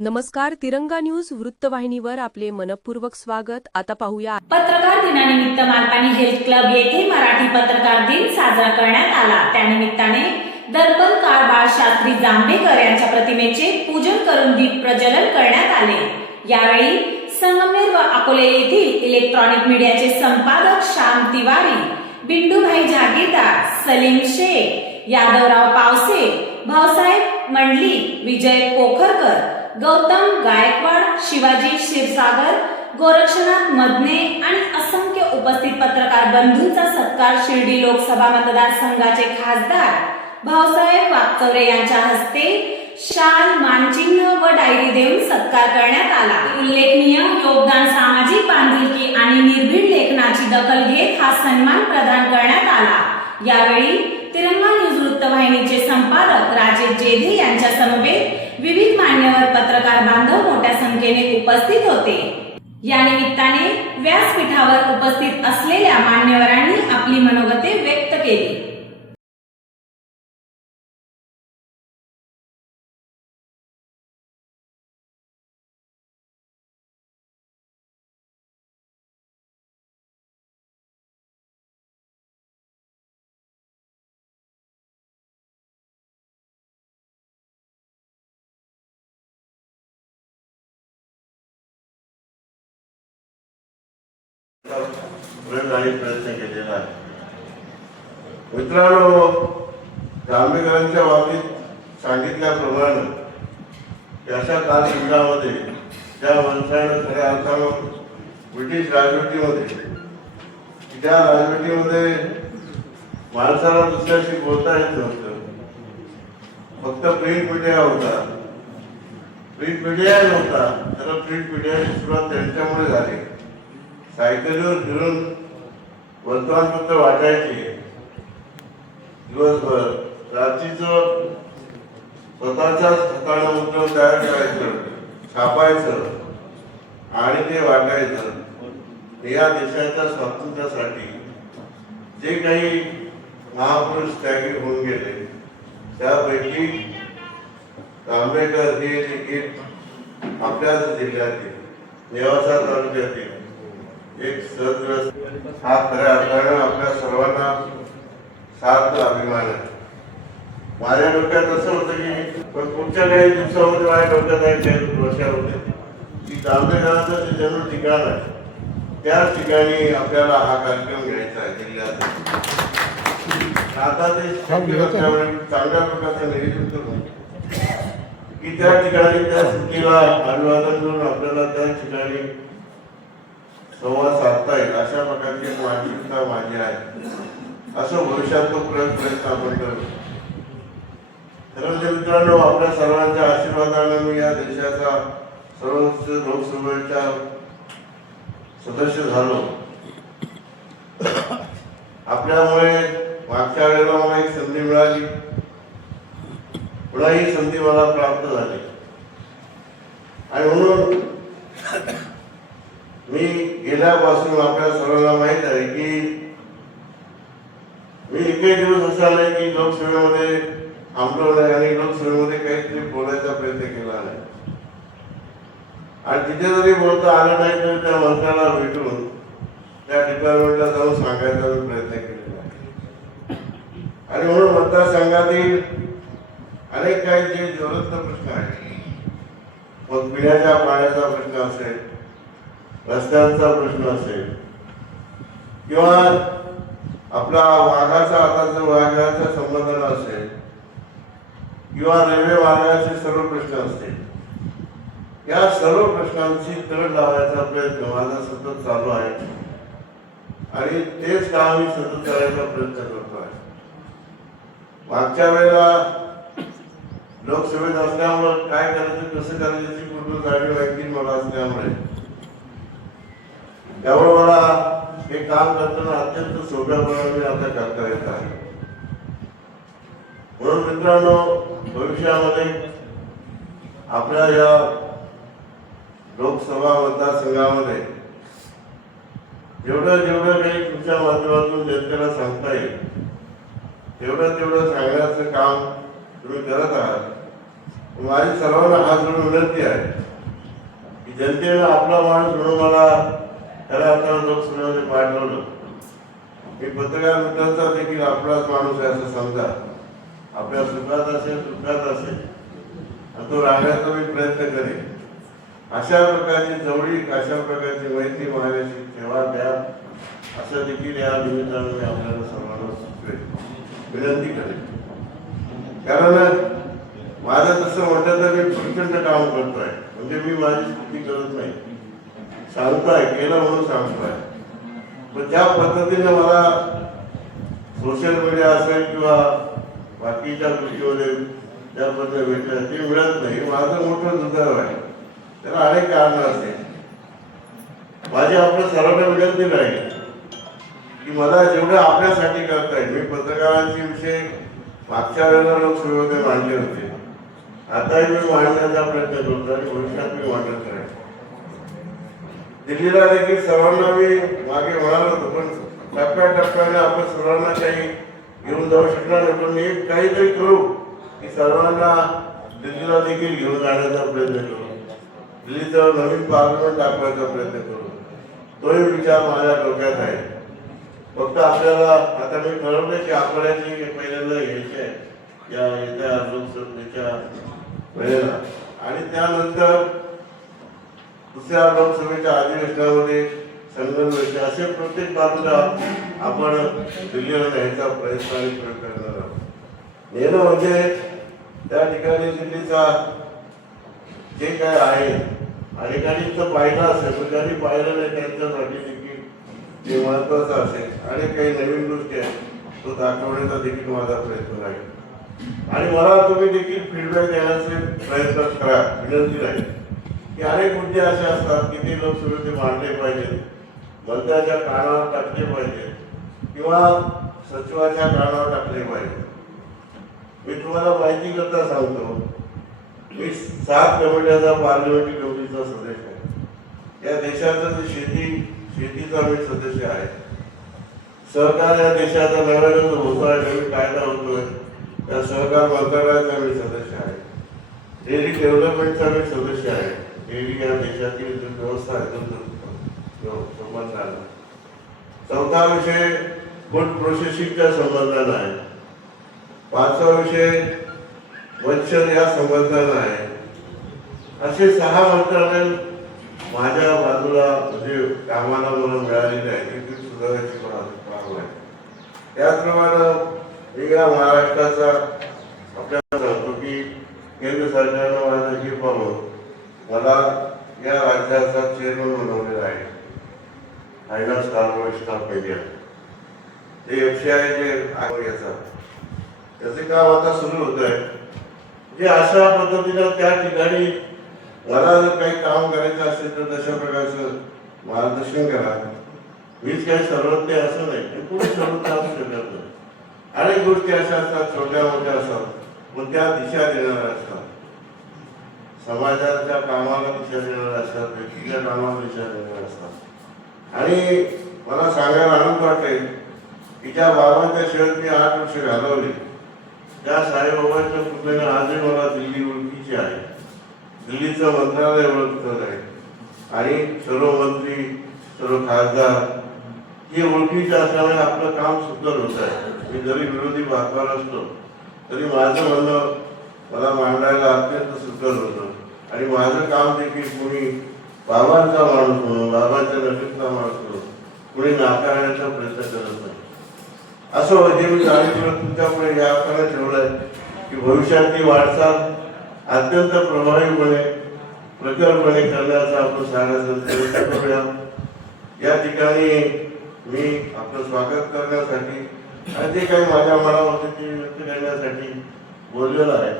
नमस्कार. तिरंगा न्यूज वृत्तवाहिनीवर आपले मनपूर्वक स्वागत. आता पाहूया. पत्रकार दिनानिमित्त मालपाणी हेल्थ क्लब येथे मराठी पत्रकार दिन साजरा करण्यात आला. त्यानिमित्ताने दर्पणकार बाळशास्त्री जांभेकर यांच्या प्रतिमेचे पूजन करून दीप प्रज्वलन करण्यात आले. यावेळी संगमनेर व अकोले येथील इलेक्ट्रॉनिक मीडियाचे संपादक श्याम तिवारी, बिंडूभाई जागीरदार, सलीम शेख, यादवराव पावसे, भाऊसाहेब मंडली, विजय पोखरकर, गौतम गायकवाड, शिवाजी क्षीरसागर, गोरक्षनाथ मदने आणि असंख्य उपस्थित पत्रकार बंधूंचा सत्कार शिर्डी लोकसभा मतदारसंघाचे खासदार भाऊसाहेब वागचौरे यांच्या हस्ते शाल, मानचिन्ह व डायरी देऊन सत्कार करण्यात आला. उल्लेखनीय योगदान, सामाजिक बांधिलकी आणि निर्भीड लेखनाची दखल घेत हा सन्मान प्रदान करण्यात आला. यावेळी तिरंगा न्यूज वृत्तवाहिनीचे संपादक राजेश जेधे यांच्या समवेत विविध मान्यवर पत्रकार बांधव मोठ्या संख्येने उपस्थित होते. या निमित्ताने व्यासपीठावर उपस्थित असलेल्या मान्यवरांनी आपली मनोगते व्यक्त केली. प्रयत्न केलेला आहे. मित्रांनो, जांभेकरांच्या बाबतीत सांगितल्याप्रमाणे अशा कालखंडामध्ये ज्या माणसानं खऱ्या अर्थानं ब्रिटिश राजवटीमध्ये, त्या राजवटीमध्ये माणसाला दुसऱ्याशी बोलता येत नव्हतं. फक्त प्रिंट मीडिया होता. प्रिंट मीडिया नव्हता, तर प्रिंट मीडियाची सुरुवात त्यांच्यामुळे झाली. सायकलीवर फिरून वर्तमानपत्र वाटायचे दिवसभर. रात्रीचं स्वतःच्याच हाताने मुद्रण तयार करायचं, छापायचं आणि ते वाटायचं. या देशाच्या स्वातंत्र्यासाठी जे काही महापुरुष त्यागी होऊन गेले, त्यापैकी जांभेकर हे देखील आपल्याच जिल्ह्यातील नेवासा तालुक्यातील एक सदग्रस्त हा खऱ्या अर्थानं आपल्या सर्वांना सार्थ अभिमान आहे. माझ्या डोक्यात असं होतं की पुढच्या काही दिवसामध्ये माझ्या डोक्यात काही वर्षा होते की जांभेकरांचं जे जन्म ठिकाण आहे त्याच ठिकाणी आपल्याला हा कार्यक्रम घ्यायचा आहे जिल्ह्यात. आता ते चांगल्या प्रकारचं नियोजन करून की त्या ठिकाणी त्या सुट्टीला अभिवादन करून आपल्याला त्या ठिकाणी संवाद साधता येईल अशा प्रकारची मानसिकता माझी आहे. असं भविष्यात तो प्रयत्न आपण करू. तर मित्रांनो, आपल्या सर्वांच्या आशीर्वादाने मी या देशाचा सर्वोच्च लोकसभेचा सदस्य झालो. आपल्यामुळे मागच्या वेळेला मला एक संधी मिळाली, पुन्हा ही संधी मला प्राप्त झाली आणि म्हणून मी गेल्यापासून आपल्या सर्वांना माहित आहे की मी एकही दिवस असा नाही की लोकसभेमध्ये थांबलो नाही आणि लोकसभेमध्ये काहीतरी बोलायचा प्रयत्न केला नाही. आणि तिथे जरी बोलता आलं नाही तर त्या मंत्र्याला भेटून त्या डिपार्टमेंटला जाऊन सांगायचा मी प्रयत्न केलेला आहे. आणि म्हणून मतदारसंघातील अनेक काही जे ज्वलंत प्रश्न आहेत, मग पिण्याच्या पाण्याचा प्रश्न असेल, रस्त्यांचा प्रश्न असेल, किंवा आपला वाघाचा आता जो वाघाच्या संबंधानं असेल, किंवा रेल्वे मार्गाचे सर्व प्रश्न असतील, या सर्व प्रश्नांची तड लावायचा प्रयत्न माझा सतत चालू आहे आणि तेच काम मी सतत करायचा प्रयत्न करतो आहे. मागच्या वेळेला लोकसभेत असल्यामुळे काय करायचं, कसं करायचं याची पूर्ण जाणीव माहिती मला असल्यामुळे त्यामुळे मला हे काम करताना अत्यंत सोप्यापणाने आता करता येत आहे. म्हणून मित्रांनो, भविष्यामध्ये आपल्या या लोकसभा मतदारसंघामध्ये जेवढं काही तुमच्या माध्यमातून जनतेला सांगता येईल तेवढं सांगण्याचं काम तुम्ही करत आहात. माझी सर्वांना हात जोडून विनंती आहे की जनतेनं आपला माणूस म्हणून मला खऱ्या अर्थानं लोकसभेमध्ये पाठवलं. मी पत्रकार मित्रांचा देखील आपलाच माणूस आहे असं समजा. आपल्या सुखात असेल दुःखात असेल आणि तो राहण्याचा मी प्रयत्न करेन. अशा प्रकारची जवळीक, अशा प्रकारची मैत्री माझ्याशी ठेवा द्या असं देखील या निमित्तानं मी आपल्याला सर्वांना सुचवेन, विनंती करेन. कारण माझं तसं म्हटलं तर मी प्रचंड काम करतोय. म्हणजे मी माझी स्तुती करत नाही, सांगतोय, केलं म्हणून सांगतोय. पण ज्या पद्धतीने मला सोशल मीडिया असेल किंवा बाकीच्या गोष्टीमध्ये ज्या पद्धतीने भेटलं ते मिळत नाही, हे माझं मोठं दुर्दैव आहे. त्याला अनेक कारणं असतील. माझी आपल्या सर्वांना विनंती राहील की मला जेवढं आपल्यासाठी करता येईल. मी पत्रकारांचे विषय मागच्या वेळेला लोकसभेमध्ये मांडले होते, आताही मी मांडण्याचा प्रयत्न करतो आणि भविष्यात मी मांडत राहील. दिल्लीला देखील सर्वांना मी मागे म्हणालो होतो, पण टप्प्याटप्प्याने आपण सर्वांना काही घेऊन जाऊ शकणार नाही. पण मी काहीतरी करू की सर्वांना दिल्लीला देखील घेऊन जाण्याचा प्रयत्न करू, दिल्लीचं नवीन पार्लमेंट दाखवायचा प्रयत्न करू. तोही विचार माझ्या डोक्यात आहे. फक्त आपल्याला आता मी ठरवलं की अकोल्याची पहिल्यांदा घ्यायची आहे या येत्या लोकसभेच्या वेळेला, आणि त्यानंतर दुसऱ्या लोकसभेच्या अधिवेशनामध्ये संगम असे प्रत्येक बाजूला आपण दिल्लीला न्यायचा प्रयत्न आणि प्रयोग करणार आहोत. नेणं म्हणजे त्या ठिकाणी दिल्लीचा जे काय आहे अनेकांनी तर पाहिलं असेल, पण ज्यांनी पाहिलं नाही त्यांच्यासाठी देखील ते महत्वाचं असेल. आणि काही नवीन गोष्टी आहेत तो दाखवण्याचा देखील माझा प्रयत्न राहील. आणि मला तुम्ही देखील फीडबॅक देण्याचे प्रयत्न करा, विनंती राहील की अनेक मुद्दे असे असतात की ते लोकसभेत मांडले पाहिजेत, मंत्र्याच्या कानावर टाकले पाहिजेत किंवा सचिवाच्या कानावर टाकले पाहिजे. मी तुम्हाला माहिती करता सांगतो, मी 7 कमिट्याचा पार्लमेंटरी कमिटीचा सदस्य आहे. या देशाचं जे शेतीचा मी सदस्य आहे. सहकार या देशाचा नव्याने जो होतोय, नवीन कायदा होतोय, त्या सहकार मंत्रालयाचा मी सदस्य आहे. डेअरी डेव्हलपमेंटचा मी सदस्य आहे. डेअरी या देशातील जो व्यवस्था आहे तो संबंधानं. चौथा विषय फूड प्रोसेसिंगच्या संबंधानं आहे. 5वा विषय वंचन या संबंधानं आहे. असे 6 मंत्रालय माझ्या बाजूला म्हणजे कामाला मला मिळालेले आहे, ती सुधारायची काम आहे. त्याचप्रमाणे वेगळ्या महाराष्ट्राचा आपल्याला सांगतो की केंद्र सरकारनं माझं हे पाहून मला या राज्याचा चेअरमन बनवलेला आहे. फायनान्स कॉर्पोरेशन ऑफ इंडिया ते FCI जे याचा त्याचे काम आता सुरू होत आहे. जे अशा पद्धतीनं त्या ठिकाणी मला जर काही काम करायचं असेल तर तशा प्रकारचं मार्गदर्शन करा. मीच काही सर्वज्ञ असं नाही, कोणी सर्वज्ञ असू शकत नाही. अनेक गोष्टी अशा असतात, छोट्या मोठ्या असतात, पण त्या दिशा देणाऱ्या असतात. समाजाच्या कामाला दिशा देणाऱ्या असतात, व्यक्तीच्या कामाला दिशा देणाऱ्या असतात. आणि मला सांगायला आनंद वाटेल की ज्या बाबांच्या शहरात मी 8 वर्ष घालवली, त्या साईबाबांच्या कृपेने आजही मला दिल्ली ओळखीची आहे. दिल्लीचं मंत्रालय ओळखत आहे आणि सर्व मंत्री, सर्व खासदार हे ओळखीचे असल्यामुळे आपलं काम सुकर होत आहे. मी जरी विरोधी भागावर असतो तरी माझं म्हणणं मला मांडायला अत्यंत सुकर होतं. आणि माझं काम देखील कोणी बाबांचा माणूस म्हणून, बाबांच्या नजीकचा माणूस म्हणून कोणी नाकारण्याचा प्रयत्न करत नाही. असं हे मी जाणीव तुमच्यापुढे या अर्थाने ठेवलंय की भविष्यातली वाटचाल अत्यंत प्रभावीपणे, प्रखरपणे करण्याचा आपण सारांश प्रयत्न करूया. या ठिकाणी मी आपलं स्वागत करण्यासाठी आणि जे काही माझ्या मनामध्ये ते व्यक्त करण्यासाठी बोललेलं आहे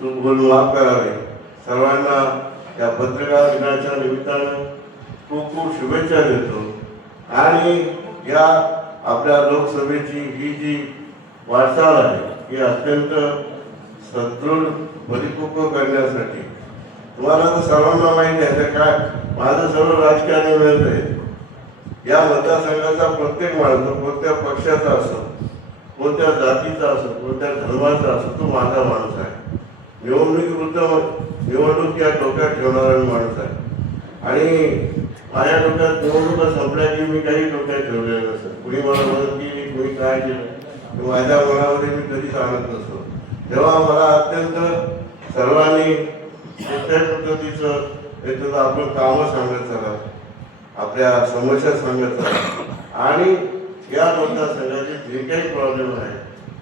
तो बोल माफ करावे. सर्वांना या पत्रकार दिनाच्या निमित्तानं खूप खूप शुभेच्छा देतो. आणि या आपल्या लोकसभेची ही जी वाटचाल आहे ही अत्यंत सदृढ परिपक्व करण्यासाठी तुम्हाला तर सर्वांना माहिती आहे काय माझं सर्व राजकारणी मिळत आहे. या मतदारसंघाचा प्रत्येक माणूस कोणत्या पक्षाचा असो, कोणत्या जातीचा असो, कोणत्या धर्माचा असो, तो माझा माणूस आहे. निवडणूक या डोक्यात ठेवणारा माणूस आहे आणि माझ्या डोक्यात निवडणुका संपल्या की मी काही डोक्यात ठेवलेलं नसतं. कुणी मला मदत केली, कुणी काय केलं, माझ्या मनामध्ये मी कधीच आणत नसतो. तेव्हा मला अत्यंत सर्वांनी कुठल्याही पद्धतीचं त्याचं आपण कामं सांगत चला, आपल्या समस्या सांगत चला आणि या मतदारसंघाचे जे काही प्रॉब्लेम आहे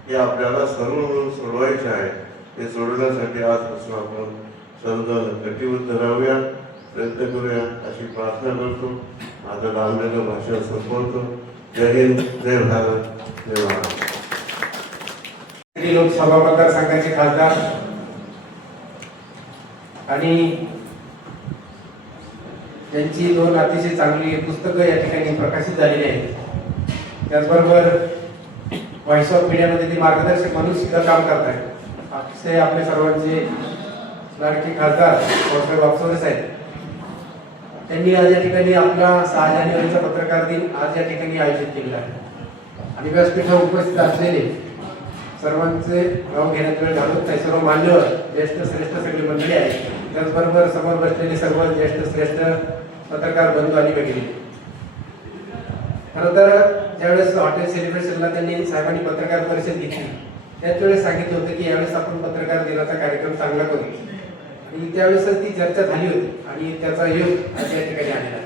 ते आपल्याला सर्व मिळून सोडवायचे आहे. ते सोडवण्यासाठी आजपासून आपण सर्वजण कटिबद्ध राहूया, प्रयत्न करूया अशी प्रार्थना करतो. माझं लांबलेलं भाषण संपवतो. जय हिंद, जय भारत, जय महाराष्ट्र. लोकसभा मतदारसंघाचे खासदार आणि त्यांची 2 अतिशय चांगली पुस्तकं या ठिकाणी प्रकाशित झालेली आहेत. त्याचबरोबर व्हॉइस ऑफ मीडियामध्ये ते मार्गदर्शक म्हणून सुद्धा काम करत आहेत. अतिशय आपले सर्वांचे लाडके खासदार डॉक्टर वागचौरे साहेब त्यांनी आज या ठिकाणी आपला 6 जानेवारीचा पत्रकार दिन आज या ठिकाणी आयोजित केलेला आहे आणि व्यासपीठावर उपस्थित असलेले सर्वांचे नाव घेण्यात वेळ घालवत नाही. सर्व मान्यवर ज्येष्ठ श्रेष्ठ सगळी मंडळी आहेत. त्याचबरोबर समोर बसलेले सर्व ज्येष्ठ श्रेष्ठ पत्रकार बंधू आणि भगिनी. खरं तर ज्यावेळेस हॉटेल सेलिब्रेशनला त्यांनी साहेबांनी पत्रकार परिषद घेतली त्याच वेळेस सांगितलं होतं की यावेळेस आपण पत्रकार दिनाचा कार्यक्रम चांगला करू आणि त्यावेळेसच ती चर्चा झाली होती आणि त्याचा योग आज या ठिकाणी आलेला.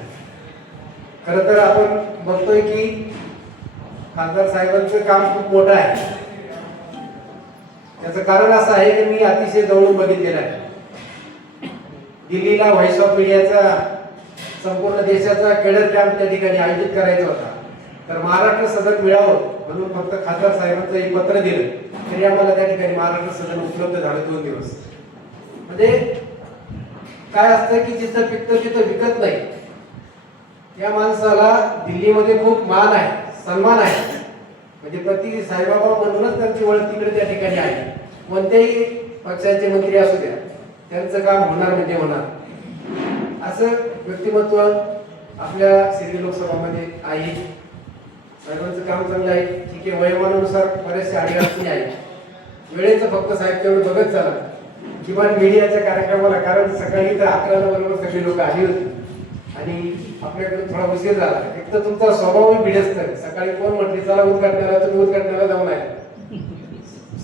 खरं तर आपण बघतोय की खासदार साहेबांचं काम खूप मोठं आहे. त्याचं कारण असं आहे की मी अतिशय जवळून बघितलेलं आहे. दिल्लीला व्हॉइस ऑफ मीडियाचा संपूर्ण देशाचा केडर कॅम्प त्या ठिकाणी आयोजित करायचा होता. तर महाराष्ट्र सदन मिळावं म्हणून फक्त खासदार साहेबांचं एक पत्र दिलं तरी आम्हाला त्या ठिकाणी महाराष्ट्र सदन उपलब्ध झालं 2 दिवस. म्हणजे काय असतं की जिथं पिकतं तिथं विकत नाही. या माणसाला दिल्लीमध्ये खूप मान आहे, सन्मान आहे. म्हणजे प्रति साईबाबा म्हणूनच त्यांची ओळख तिकडे त्या ठिकाणी आहे. कोणत्याही पक्षाचे मंत्री असू द्या त्यांचं काम होणार म्हणजे होणार असं व्यक्तिमत्व आपल्या शिर्डी लोकसभामध्ये आहे. साहेबांचं काम चांगलं आहे. ठीक आहे, वयोमानानुसार बरेचसे अडीअडचणी आहेत. वेळेचं फक्त साहेब तेवढं बघत चला किमान मीडियाच्या कार्यक्रमाला, कारण सकाळी तर 11 बरोबर सगळी लोक आली होती आणि आपल्याकडे थोडा उशीर झाला. एक तर तुमचा स्वभावही भिडस्त आहे. सकाळी कोण म्हटली चला उद्घाटनाला, तुम्ही उद्घाटनाला जाऊन आहे.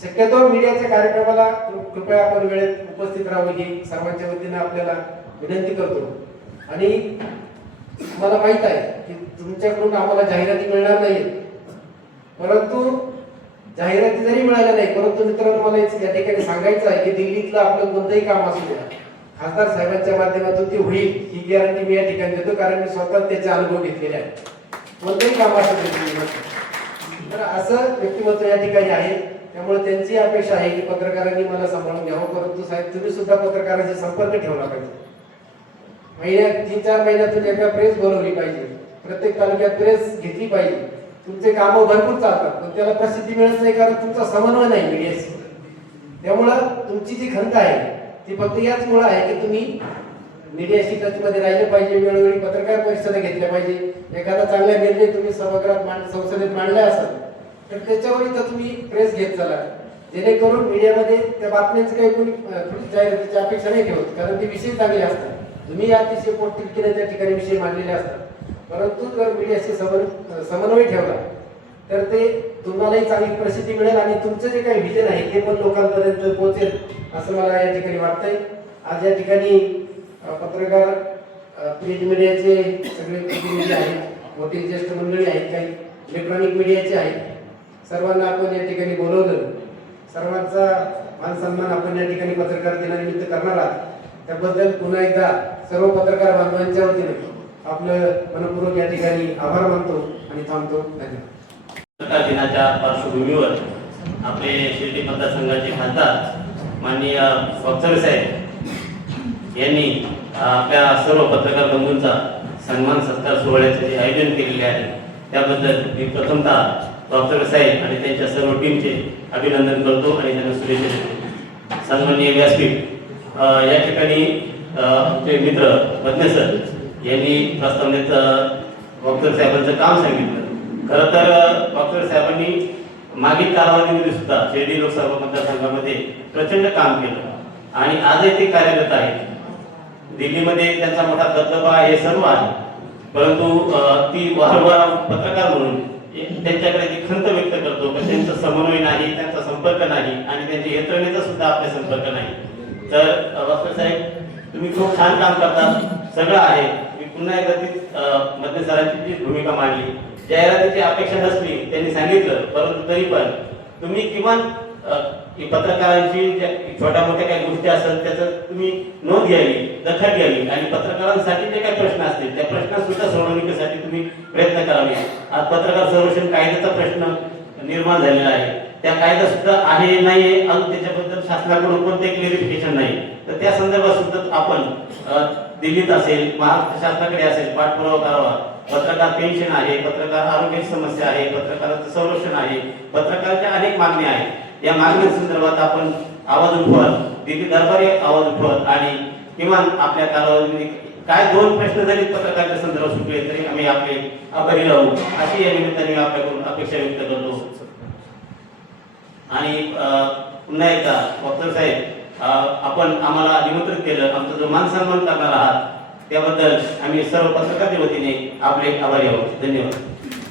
शक्यतो मीडियाच्या कार्यक्रमाला कृपया आपण वेळेत उपस्थित राहावं ही सर्वांच्या वतीने आपल्याला विनंती करतो. आणि मला माहित आहे की तुमच्याकडून आम्हाला जाहिराती मिळणार नाही, परंतु जाहिराती जरी मिळाल्या नाही, परंतु मित्रांनो मला या ठिकाणी सांगायचं आहे की दिल्लीतलं आपलं कोणतंही काम असू द्या खासदार साहेबांच्या माध्यमातून ते होईल ही गॅरंटी मी या ठिकाणी देतो, कारण मी स्वतः त्याचे अनुभव घेतलेले आहेत. कोणतंही काम असू दे तर असं व्यक्तिमत्व या ठिकाणी आहे. त्यामुळे त्यांची अपेक्षा आहे की पत्रकारांनी मला सांभाळून घ्यावं. परंतु साहेब तुम्ही सुद्धा पत्रकारांशी संपर्क ठेवला पाहिजे. महिन्यात 3-4 महिन्यातून एका प्रेस बोलवली पाहिजे. प्रत्येक तालुक्यात प्रेस घेतली पाहिजे. तुमचे कामं भरपूर चालतात पण त्याला प्रसिद्धी मिळत नाही कारण तुमचा समन्वय नाही मीडियाशी. त्यामुळं तुमची जी खंत आहे ती फक्त याचमुळे आहे की तुम्ही मीडियाशी टचमध्ये राहिले पाहिजे. वेळोवेळी पत्रकार परिषदा घेतल्या पाहिजे. एखादा चांगला निर्णय तुम्ही सभागृहात संसदेत मांडला असाल तर त्याच्यावर इथं तुम्ही प्रेस घेत चला, जेणेकरून मीडियामध्ये त्या बातम्यांचं काही कोणी जाहिरातीची अपेक्षा नाही ठेवत, कारण ते विषय चांगले असतात. तुम्ही अतिशय पोटतिडकीने त्या ठिकाणी विषय मांडलेले असतात. परंतु जर मीडियाशी समन्वय ठेवला तर ते तुम्हालाही चांगली प्रसिद्धी मिळेल आणि तुमचं जे काही विजन आहे ते पण लोकांपर्यंत पोहोचेल असं मला या ठिकाणी वाटतंय. आज या ठिकाणी पत्रकार प्रिंट मीडियाचे सगळे प्रतिनिधी आहेत, मोठी ज्येष्ठ मंडळी आहेत, काही इलेक्ट्रॉनिक मीडियाचे आहेत. सर्वांना आपण या ठिकाणी बोलवलं. सर्वांचा मान सन्मान आपण या ठिकाणी पत्रकार दिनानिमित्त करणार आहात. त्याबद्दल पुन्हा एकदा सर्व पत्रकार बांधवांच्या वतीने आपलं मनपूर्वक या ठिकाणी आभार मानतो आणि थांबतो. धन्यवाद. पत्रकार दिनाच्या पार्श्वभूमीवर आपले शिर्डी मतदारसंघाचे खासदार माननीय वागचौरे साहेब यांनी आपल्या सर्व पत्रकार बंधूंचा सन्मान सत्कार सोहळ्याचे जे आयोजन केलेले आहे त्याबद्दल मी प्रथमतः वागचौरे साहेब आणि त्यांच्या सर्व टीमचे अभिनंदन करतो आणि त्यांना शुभेच्छा देतो. सन्माननीय व्यासपीठ या ठिकाणी आमचे मित्र बदने सर यांनी प्रस्तावनेत वागचौरे साहेबांचं काम सांगितलं. खरं तर वागचौरे साहेबांनी मागील कालावधीमध्ये सुद्धा शिर्डी लोकसभा मतदारसंघामध्ये प्रचंड काम केलं. आणि आजही ते कार्यरत आहेत. दिल्लीमध्ये त्यांचा मोठा दबदबा हे सर्व आहे, परंतु ती वारंवार पत्रकार म्हणून त्यांच्याकडे ती खंत व्यक्त करतो की त्यांचा समन्वय नाही, त्यांचा संपर्क नाही आणि त्यांच्या यंत्रणेचा सुद्धा आपल्या संपर्क नाही. तर वासकर साहेब, तुम्ही खूप छान काम करता, सगळं आहे. मी पुन्हा एकदा ती मध्यस्थानाची जी भूमिका मांडली, जाहिरातीची अपेक्षा नसली त्यांनी सांगितलं, परंतु तरी पण तुम्ही किमान पत्रकारांची छोट्या मोठ्या काही गोष्टी असतात त्याचं तुम्ही नोंद घ्यावी, दखल घ्यावी आणि पत्रकारांसाठी जे काही प्रश्न असतील त्या प्रश्नांसुद्धा सोडवणुकीसाठी तुम्ही प्रयत्न करावे. आज पत्रकार संरक्षण कायद्याचा प्रश्न निर्माण झालेला आहे, त्या कायदा सुद्धा आहे नाही अजून त्याच्याबद्दल शासनाकडून कोणते क्लिअरिफिकेशन नाही. तर त्या संदर्भात सुद्धा आपण दिल्लीत असेल, महाराष्ट्र शासनाकडे असेल पाठपुरावा करावा. पत्रकार पेन्शन आहे, पत्रकार आरोग्य समस्या आहे, पत्रकारांचं संरक्षण आहे, पत्रकारांच्या अनेक मागण्या आहेत. या मागण्यांसंदर्भात आपण आवाज उठवत, दिल्ली दरबारी आवाज उठवत आणि किमान आपल्या कालावधीमध्ये काय 2 प्रश्न जरी पत्रकारांच्या संदर्भात सुटले तरी आम्ही आपले आभारी राहू, अशी या निमित्ताने मी आपल्याकडून अपेक्षा व्यक्त करतो. आणि पुन्हा एकदा डॉक्टर साहेब, आपण आम्हाला निमंत्रित केलं, आमचा जो मान सन्मान करणार आहात त्याबद्दल आम्ही सर्व पत्रकारांच्या वतीने आपले आभारी आहोत. धन्यवाद.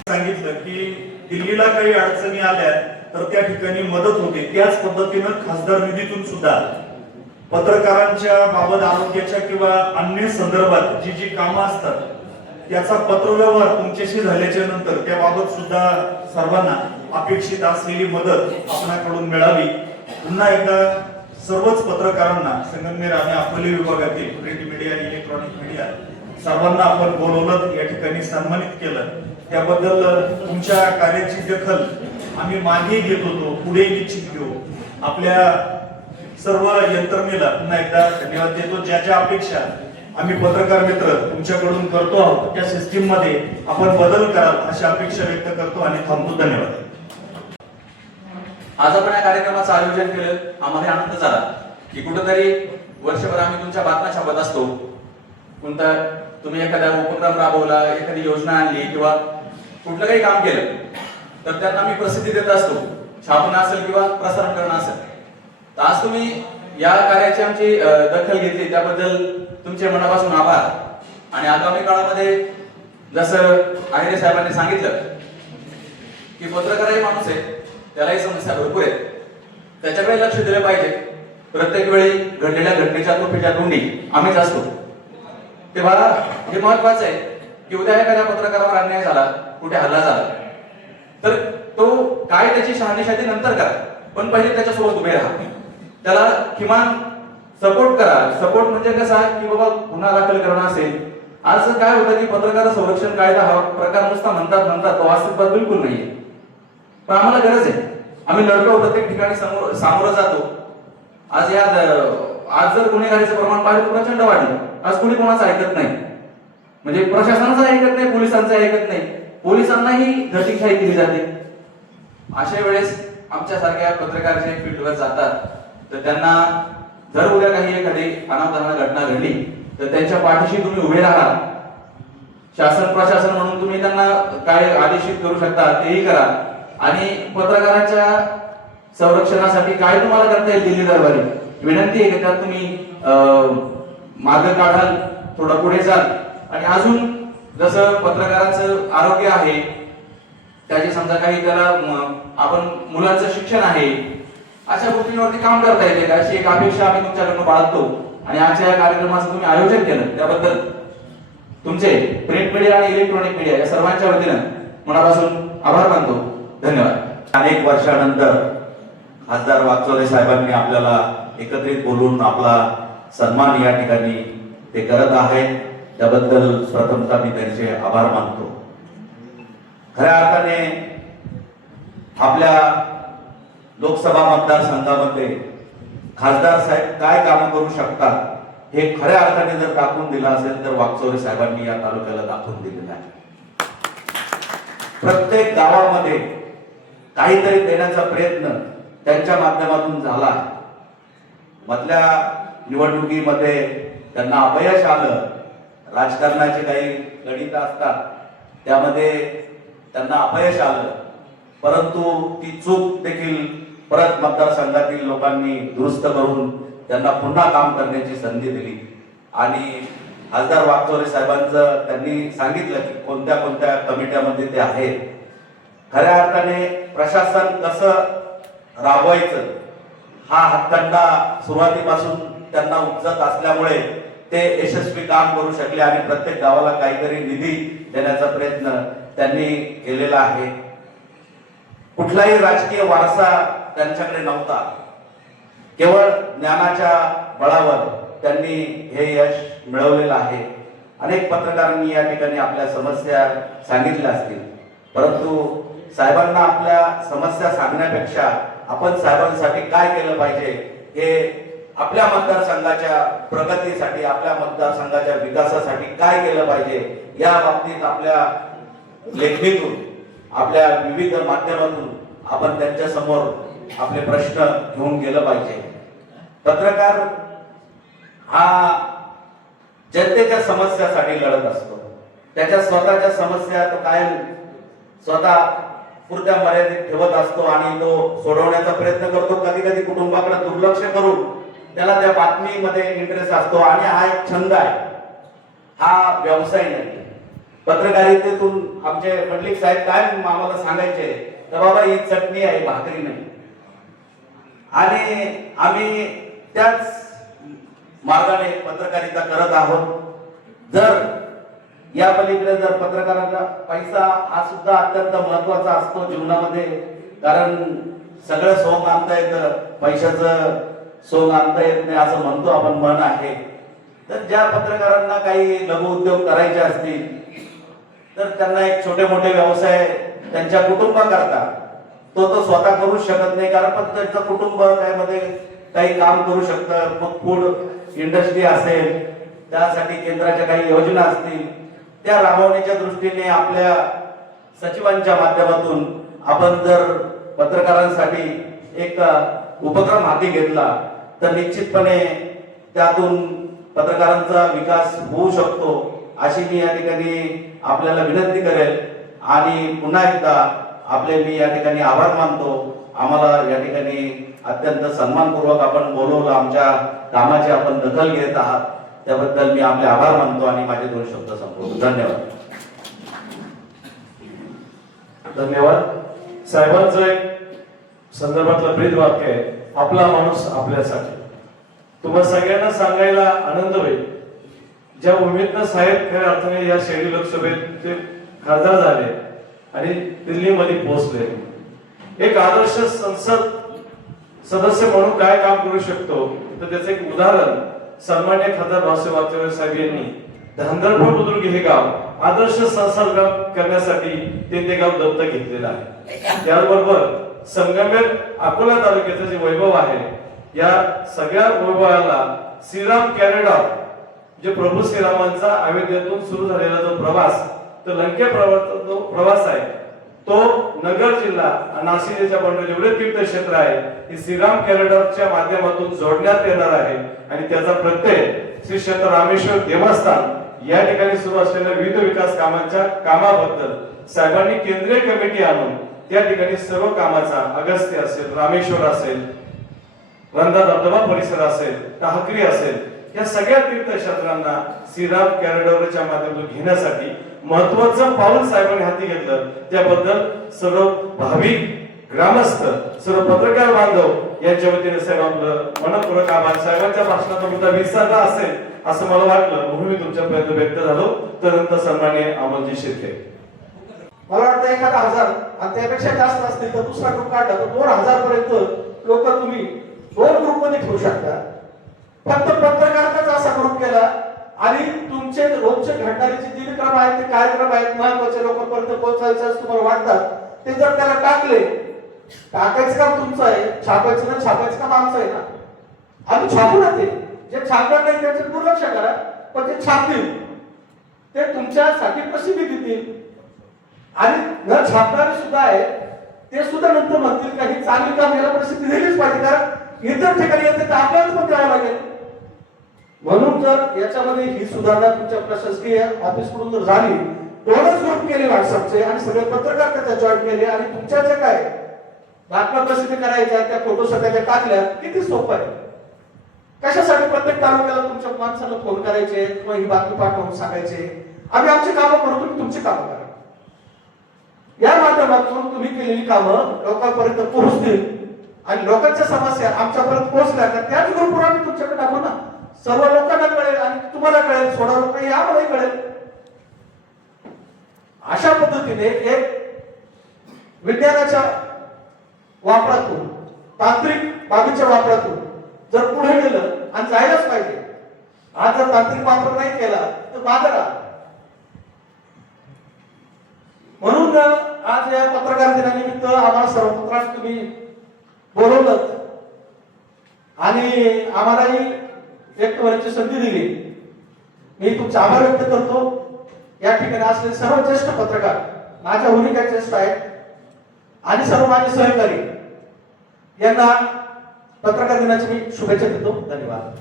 सांगितलं की दिल्लीला काही अडचणी आल्या तर त्या ठिकाणी मदत होते. त्याच पद्धतीनं खासदार निधीतून सुद्धा पत्रकारांच्या बाबत आरोग्याच्या किंवा अन्य संदर्भात जी जी कामं असतात त्याचा पत्रव्यवहार तुमच्याशी झाल्याच्या नंतर त्याबाबत सुद्धा सर्वांना अपेक्षित असलेली मदत आपणाकडून मिळावी. पुन्हा एकदा सर्वच पत्रकारांना संगमनेर आणि अकोले विभागातील प्रिंट मीडिया, इलेक्ट्रॉनिक मीडिया सर्वांना आपण बोलवलं, या ठिकाणी सन्मानित केलं. त्याबद्दल तुमच्या कार्याची दखल आम्ही मागे घेत होतो, पुढे निश्चित घेऊ. आपल्या सर्व यंत्रणेला पुन्हा एकदा धन्यवाद देतो. ज्या ज्या अपेक्षा आम्ही पत्रकार मित्र तुमच्याकडून करतो आहोत त्या सिस्टीम मध्ये आपण बदल कराल अशी अपेक्षा व्यक्त करतो आणि थांबतो. धन्यवाद. आज आपण या कार्यक्रमाचं आयोजन केलं, आम्हाला आनंद झाला की कुठेतरी वर्षभर आम्ही तुमच्या बातम्या छापत असतो. कोणता तुम्ही एखादा उपक्रम राबवला, एखादी योजना आणली किंवा कुठलं काही काम केलं तर त्यात आम्ही प्रसिद्धी देत असतो, छापणं असेल किंवा प्रसारण करणं असेल. तर आज तुम्ही या कार्याची आमची दखल घेतली त्याबद्दल तुमचे मनापासून आभार. आणि आगामी काळामध्ये जसं आहिरे साहेबांनी सांगितलं की पत्रकारही माणूस आहे, त्यालाही समस्या भरपूर आहेत, त्याच्याकडे लक्ष दिलं पाहिजे. प्रत्येक वेळी घडलेल्या घटनेच्या तोफीच्या तोंडी आम्हीच असतो. तेव्हा हे महत्वाचं आहे की उद्या एखाद्या पत्रकारावर अन्याय झाला, कुठे हल्ला झाला तर तो काय त्याची शहानिशा नंतर करा, पण पहिले त्याच्यासोबत उभे राहा, त्याला किमान सपोर्ट करा. सपोर्ट म्हणजे कसा की बाबा गुन्हा दाखल करणं असेल. आज काय होतं की पत्रकार संरक्षण कायदा हा प्रकार नुसता म्हणतात तो अस्तित्वात बिलकुल नाहीये, पण आम्हाला गरज आहे. आम्ही लढतो, प्रत्येक ठिकाणी सामोरं जातो. आज जर गुन्हेगारीचं प्रमाण पाहिलं तर प्रचंड वाढलं. आज कुणी कोणाचं ऐकत नाही, म्हणजे प्रशासनाचं ऐकत नाही, पोलिसांचं ऐकत नाही, पोलिसांनाही घटिकशाही दिली जाते. अशा वेळेस आमच्यासारख्या पत्रकार जे फील्डवर जातात तर त्यांना जर उद्या काही एखादी अनावधानाला घटना घडली तर त्यांच्या पाठीशी तुम्ही उभे राहा. शासन प्रशासन म्हणून तुम्ही त्यांना काय आदेशित करू शकता तेही करा. आणि पत्रकारांच्या संरक्षणासाठी काय तुम्हाला करता येईल दिल्ली दरबारी विनंती आहे की त्यात तुम्ही मार्ग काढाल, थोडं पुढे जाल. आणि अजून जसं पत्रकारांचं आरोग्य आहे, त्याची समजा काही त्याला आपण मुलांचं शिक्षण आहे, अशा गोष्टींवरती काम करता येते का अशी एक अपेक्षा आम्ही तुमच्याकडून बाळगतो. आणि आजच्या या कार्यक्रमाचं तुम्ही आयोजन केलं त्याबद्दल तुमचे प्रिंट मीडिया आणि इलेक्ट्रॉनिक मीडिया या सर्वांच्या वतीनं मनापासून आभार मानतो. धन्यवाद. अनेक वर्षानंतर खासदार वागचौरे साहेबांनी आपल्याला एकत्रित बोलून आपला सन्मान या ठिकाणी ते करत आहेत, त्याबद्दल प्रथमतः मी त्यांचे आभार मानतो. खऱ्या अर्थाने आपल्या लोकसभा मतदारसंघामध्ये खासदार साहेब काय कामं करू शकतात हे खऱ्या अर्थाने जर दाखवून दिलं असेल तर वागचौरे साहेबांनी या तालुक्याला दाखवून दिलेलं आहे. प्रत्येक गावामध्ये काहीतरी देण्याचा प्रयत्न त्यांच्या माध्यमातून झाला. मधल्या निवडणुकीमध्ये त्यांना अपयश आलं. राजकारणाचे काही गणित असतात, त्यामध्ये त्यांना अपयश आलं, परंतु ती चूक देखील परत मतदारसंघातील लोकांनी दुरुस्त करून त्यांना पुन्हा काम करण्याची संधी दिली आणि खासदार वाकचौरे साहेबांचं त्यांनी सांगितलं की कोणत्या कोणत्या कमिट्यामध्ये ते आहेत. खऱ्या अर्थाने प्रशासन कसं राबवायचं हा हातखंडा सुरुवातीपासून त्यांना उपजत असल्यामुळे ते यशस्वी काम करू शकले आणि प्रत्येक गावाला काहीतरी निधी देण्याचा प्रयत्न त्यांनी केलेला आहे. कुठलाही राजकीय वारसा त्यांच्याकडे नव्हता. केवळ ज्ञानाच्या बळावर त्यांनी हे यश मिळवलेलं आहे. अनेक पत्रकारांनी या ठिकाणी आपल्या समस्या सांगितल्या असतील, परंतु साहेबांना आपल्या समस्या सांगण्यापेक्षा आपण साहेबांसाठी काय केलं पाहिजे हे आपल्या मतदारसंघाच्या प्रगतीसाठी, आपल्या मतदारसंघाच्या विकासासाठी काय केलं पाहिजे या बाबतीत आपल्या लेखणीतून, आपल्या विविध माध्यमातून आपण त्यांच्या समोर आपले प्रश्न घेऊन गेलं पाहिजे. पत्रकार हा जनतेच्या समस्यासाठी लढत असतो. त्याच्या स्वतःच्या समस्या तो कायम स्वतः पुरत्या मर्यादित ठेवत असतो आणि तो सोडवण्याचा प्रयत्न करतो. कधी कधी कुटुंबाकडे दुर्लक्ष करून त्याला त्या बातमीमध्ये इंटरेस्ट असतो आणि हा एक छंद आहे, हा व्यवसाय नाही. पत्रकारितेतून आमचे मंडलिक साहेब काय आम्हाला सांगायचे तर बाबा ही चटणी आहे, भाकरी नाही. आणि आम्ही त्याच मार्गाने पत्रकारिता करत आहोत. जर या पलीकडे जर पत्रकारांना पैसा हा सुद्धा अत्यंत महत्वाचा असतो जीवनामध्ये, कारण सगळं सोंग आणता येतं, पैशाचं सोंग आणता येत नाही असं म्हणतो आपण, म्हण आहे. तर ज्या पत्रकारांना काही लघु उद्योग करायचे असतील तर त्यांना एक छोटे मोठे व्यवसाय त्यांच्या कुटुंबाकरता तो स्वतः करू शकत नाही, कारण पण त्यांचं कुटुंब त्यामध्ये काही काम करू शकतं. मग फूड इंडस्ट्री असेल, त्यासाठी केंद्राच्या काही योजना असतील, त्या राबवण्याच्या दृष्टीने आपल्या सचिवांच्या माध्यमातून आपण जर पत्रकारांसाठी एक उपक्रम हाती घेतला तर निश्चितपणे त्यातून पत्रकारांचा विकास होऊ शकतो अशी मी या ठिकाणी आपल्याला विनंती करेल. आणि पुन्हा एकदा आपले मी या ठिकाणी आभार मानतो. आम्हाला या ठिकाणी अत्यंत सन्मानपूर्वक आपण बोलवलं, आमच्या कामाची आपण दखल घेत आहात, त्याबद्दल मी आपले आभार मानतो आणि माझे 2 शब्द संपवतो. धन्यवाद. धन्यवाद. साहेबांचं एक संदर्भातलं ब्रीद वाक्य आहे, आपला माणूस आपल्यासाठी. तुम्हाला सगळ्यांना सांगायला आनंद होईल, ज्या उमेदनं साहेब खऱ्या अर्थाने या शहरी लोकसभेत ते खासदार झाले आणि दिल्लीमध्ये पोहोचले. एक आदर्श संसद सदस्य म्हणून काय काम करू शकतो तर त्याचं एक उदाहरण सन्मान्य खासदार भाऊसाहेब वाकचौरे साहेब यांनी धांदरपूर बुद्रुक हे गाव आदर्श संसद गाव करण्यासाठी ते गाव दत्तक घेतलेलं आहे. त्याचबरोबर संगमेर अकोला तालुक्याचं जे वैभव आहे, या सगळ्या वैभवाला श्रीराम कॉरिडॉर, जे प्रभू श्रीरामांचा अयोध्येतून सुरू झालेला जो प्रवास, तो लंकेपर्यंतचा जो प्रवास आहे, तो नगर जिल्हा नाशिकच्या बंड जेवढे तीर्थक्षेत्र आहे हे श्रीराम कॉरिडॉरच्या माध्यमातून जोडण्यात येणार आहे. आणि त्याचा प्रत्यय श्री क्षेत्र रामेश्वर देवस्थान या ठिकाणी सुरू असलेल्या विविध विकास कामांच्या कामाबद्दल साहेबांनी केंद्रीय कमिटी आणून त्या ठिकाणी सर्व कामाचा, अगस्त्य असेल, रामेश्वर असेल, रंधा धबधबा परिसर असेल, टाकरी असेल, या सगळ्या तीर्थक्षेत्रांना श्रीराम कॉरिडॉरच्या माध्यमातून घेण्यासाठी महत्वाचं पाऊल साहेबांनी हाती घेतलं. त्याबद्दल सर्व भाविक, ग्रामस्थ, सर्व पत्रकार बांधव यांच्या वतीने साहेब आपलं मनपूर्वक आभार. साहेबांच्या भाषणाचा मुद्दा विसरला असेल असं मला वाटलं, म्हणून मी तुमच्यापर्यंत व्यक्त झालो. त्यानंतर सन्माननीय अमोलजी शिर्के. मला वाटतं 1000 आणि त्यापेक्षा जास्त असतील तर दुसरा ग्रुप काढला तर 2000 पर्यंत लोक तुम्ही 2 ग्रुप मध्ये ठेवू शकता. फक्त पत्रकारांचाच असा ग्रुप केला आणि तुमचे रोजचे घडणारे जे दिनक्रम आहेत, ते कार्यक्रम आहेत, महत्वाचे लोकांपर्यंत पोहोचायचे असं तुम्हाला वाटतात, ते जर त्याला टाकले, टाकायचं काम तुमचं आहे, छापायचं ना छापायचं काम आमचं आहे ना. आम्ही छापू ना, ते जे छापणार नाही त्याचं दुर्लक्ष करा, पण ते छापतील, ते तुमच्यासाठी प्रसिद्धी देतील. आणि न छापणारे सुद्धा आहे, ते सुद्धा नंतर म्हणतील काही चांगली काम याला प्रसिद्धी दिलीच पाहिजे, कारण इतर ठिकाणी येते तर आपल्यालाच पण द्यावं लागेल. म्हणून जर याच्यामध्ये ही सुधारणा तुमच्या प्रशासकीय ऑफिस कडून जर झाली, 2च ग्रुप केले व्हॉट्सअपचे आणि सगळे पत्रकार त्याच्यात जॉईन केले आणि तुमच्या जे काय बातम्या प्रसिद्ध करायच्या त्या फोटो सगळ्या टाकल्या, किती सोपं आहे. कशासाठी प्रत्येक तालुक्याला तुमच्या माणसाला फोन करायचे किंवा ही बातमी पाठवून सांगायचे आम्ही आमची कामं करू, तुम्ही तुमची कामं करा. या माध्यमातून तुम्ही केलेली कामं लोकांपर्यंत पोहोचतील आणि लोकांच्या समस्या आमच्यापर्यंत पोहोचल्या तर त्याच ग्रुपवर आम्ही तुमच्याकडे टाकू ना. सर्व लोकांना कळेल आणि तुम्हाला कळेल, सोडा लोक आम्हालाही कळेल. अशा पद्धतीने एक विज्ञानाच्या वापरातून, तांत्रिक बाबीच्या वापरातून जर पुढे गेलं आणि जायलाच पाहिजे. आज जर तांत्रिक वापर नाही केला तर मागे राहा. म्हणून आज या पत्रकार दिनानिमित्त आम्हाला सर्व पत्रांना तुम्ही बोलवलं आणि आम्हालाही व्यक्त होण्याची संधी दिली. मी तुमचे आभार व्यक्त करतो. या ठिकाणी असलेले सर्व ज्येष्ठ पत्रकार, माझ्या भूमिका ज्येष्ठ आहेत आणि सर्व माझे सहकारी यांना पत्रकार दिनाची मी शुभेच्छा देतो. धन्यवाद.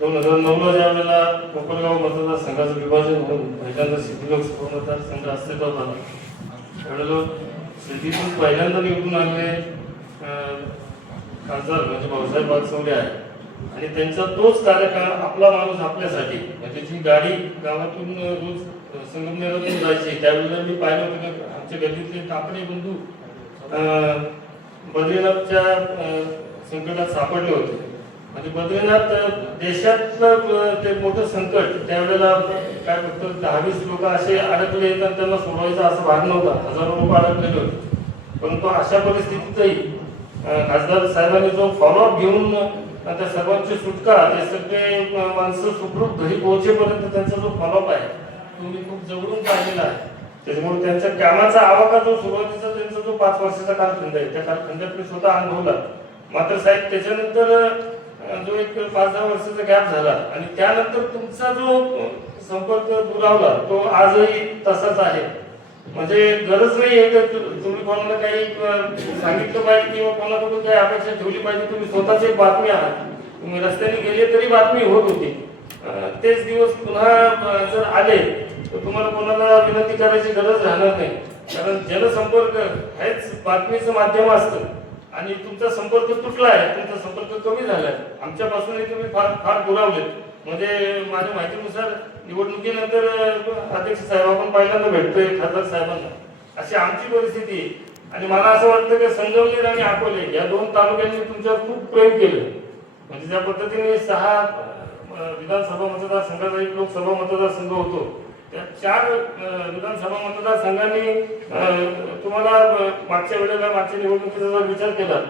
2009ला ज्या वेळेला कोपरगाव मतदारसंघाचं विभाजन होऊन पहिल्यांदा सिटी लोकसभा मतदारसंघ अस्तित्वात आला त्यावेळेला सिटीतून पहिल्यांदा निवडून आलेले खासदार म्हणजे भाऊसाहेब वागचौरे आहे आणि त्यांचा तोच कार्यकाळ आपला माणूस आपल्यासाठी म्हणजे जी गाडी गावातून रोज संगमनेरातून जायची त्यावेळेला मी पाहिलं होतं की आमच्या गल्लीतले टाकणे बंधू बद्रीनाथच्या संकटात सापडले होते. म्हणजे बद्रीनाथ देशातलं ते मोठं संकट त्यावेळेला काय फक्त 10-20 लोक असे अडकले तर त्यांना सोडवायचं असं भाग नव्हता. हजारो लोक अडकलेले होते. परंतु अशा परिस्थितीतही खासदार साहेबांनी जो फॉलोअप घेऊन त्या सर्वांची सुटका ते सगळे माणसं सुखरूप घरी पोहोचेपर्यंत त्यांचा जो फॉलोअप आहे तो मी खूप जवळून पाहिलेला आहे. त्याच्यामुळे त्यांच्या कामाचा आवाका जो सुरुवातीचा त्यांचा जो 5 वर्षाचा कालखंड आहे त्या कालखंडात मी स्वतः अनुभवला. मात्र साहेब त्याच्यानंतर जो एक 5-10 वर्षाचा गॅप झाला आणि त्यानंतर तुमचा जो संपर्क दुरावला तो आजही तसाच आहे. म्हणजे गरज नाही आहे की तुम्ही कोणाला काही सांगितलं पाहिजे किंवा कोणाकडून काही अपेक्षा ठेवली पाहिजे. तुम्ही स्वतःच एक बातमी आहात. तुम्ही रस्त्याने गेले तरी बातमी होत होती. तेच दिवस पुन्हा जर आले तर तुम्हाला कोणाला विनंती करायची गरज राहणार नाही. कारण जनसंपर्क हेच बातमीचं माध्यम असतं आणि तुमचा संपर्क तुटला आहे, तुमचा संपर्क कमी झालाय. आमच्यापासूनही तुम्ही फार फार दुरावलेत. म्हणजे माझ्या माहितीनुसार निवडणुकीनंतर अध्यक्ष साहेब आपण पहिल्यांदा भेटतोय खासदार साहेबांना, अशी आमची परिस्थिती आहे. आणि मला असं वाटतं की संगमनेर आणि अकोले या 2 तालुक्यांनी तुमच्यावर खूप प्रेम केलं. म्हणजे ज्या पद्धतीने 6 विधानसभा मतदारसंघाचा एक लोकसभा मतदारसंघ होतो त्या 4 विधानसभा मतदारसंघांनी तुम्हाला मागच्या वेळेला मागच्या निवडणुकीचा जर विचार केला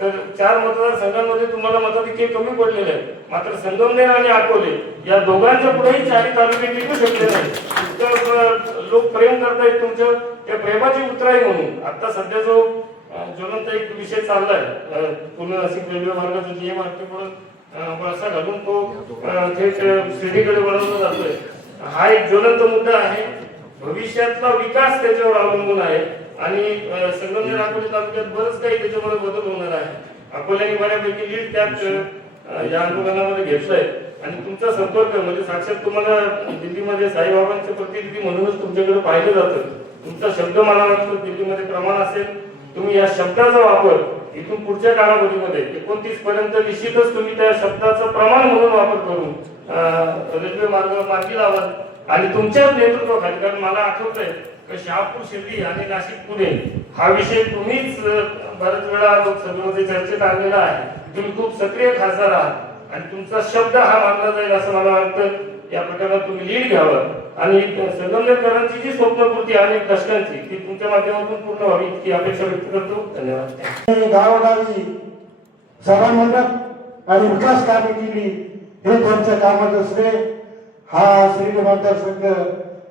तर 4 मतदारसंघांमध्ये तुम्हाला मताधिक्य कमी पडलेले आहे. मात्र संगमनेर आणि अकोले या दोघांच्या पुढेही 4 तालुके टिकू शकले नाही. इतकं लोक प्रेम करतायत तुमच्या त्या प्रेमाची उतराई म्हणून आता सध्या जो ज्वलंत एक विषय चाललाय पुणे नाशिक रेल्वे मार्गाचा DMRT म्हणून वळसा घालून तो थेट शिर्डीकडे वळवला जातोय. हा एक ज्वलंत मुद्दा आहे. भविष्यातला विकास त्याच्यावर अवलंबून आहे आणि संगमनेर अकोले तालुक्यात बरंच काही त्याच्यामध्ये बदल होणार आहे. अकोल्याने बऱ्यापैकी लीड त्यात या आंदोलनामध्ये घेतलंय आणि तुमचा संपर्क म्हणजे साक्षात तुम्हाला दिल्लीमध्ये साईबाबांचे प्रतिनिधी म्हणूनच तुमच्याकडे पाहिलं जातं. तुमचा शब्द मला वाटतं दिल्लीमध्ये प्रमाण असेल. तुम्ही या शब्दाचा वापर इथून पुढच्या कालावधीमध्ये 29 पर्यंत निश्चितच तुम्ही त्या शब्दाचं प्रमाण म्हणून वापर करून रेल्वे मार्ग मार्गी लावाल आणि तुमच्या नेतृत्वाखाली. कारण मला आठवतंय की शहापूर शिर्डी आणि नाशिक पुणे हा विषय तुम्हीच बऱ्याच वेळा लोकसभेमध्ये चर्चेत आणलेला आहे. तुम्ही खूप सक्रिय खासदार आहात आणि तुमचा शब्द हा मानला जाईल असं मला वाटतं. या प्रकारात तुम्ही लीड घ्यावं आणि संगमनेरकरांची जी स्वप्नपूर्ती अनेक दशकांची ती तुमच्या माध्यमातून पूर्ण व्हावी ही अपेक्षा व्यक्त करतो. धन्यवाद. गावोगावी सभामंडप आणि विकास कामे केली हे त्यांच्या कामाचं श्रेय हा शिर्डी मतदारसंघ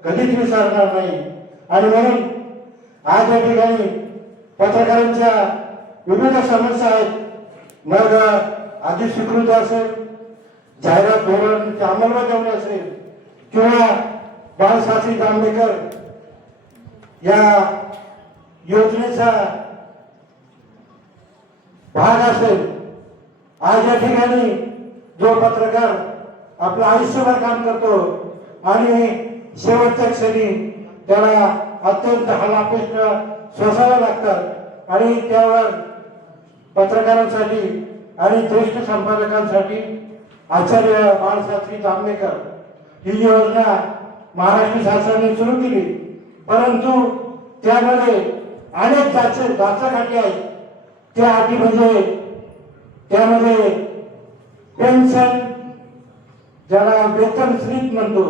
कधीच विसरणार नाही. आणि म्हणून आज या ठिकाणी पत्रकारांच्या विविध समस्या आहेत. मग अधिस्वीकृत असेल, जाहिरात धोरणाची अंमलबजावणी असेल किंवा बाळशास्त्री जांभेकर या योजनेचा भाग असेल. आज या ठिकाणी जो पत्रकार आपलं आयुष्यभर काम करतो आणि शेवटच्या क्षणी त्याला अत्यंत हालापेष्टा सोसाव्या लागतात आणि त्यावर पत्रकारांसाठी आणि ज्येष्ठ संपादकांसाठी आचार्य बाळशास्त्री जांभेकर ही योजना महाराष्ट्र शासनाने सुरू केली, परंतु त्यामध्ये अनेक जाचाखाटी आहेत. त्या अटी म्हणजे त्यामध्ये पेन्शन, ज्याला वेतन स्लिप म्हणतो,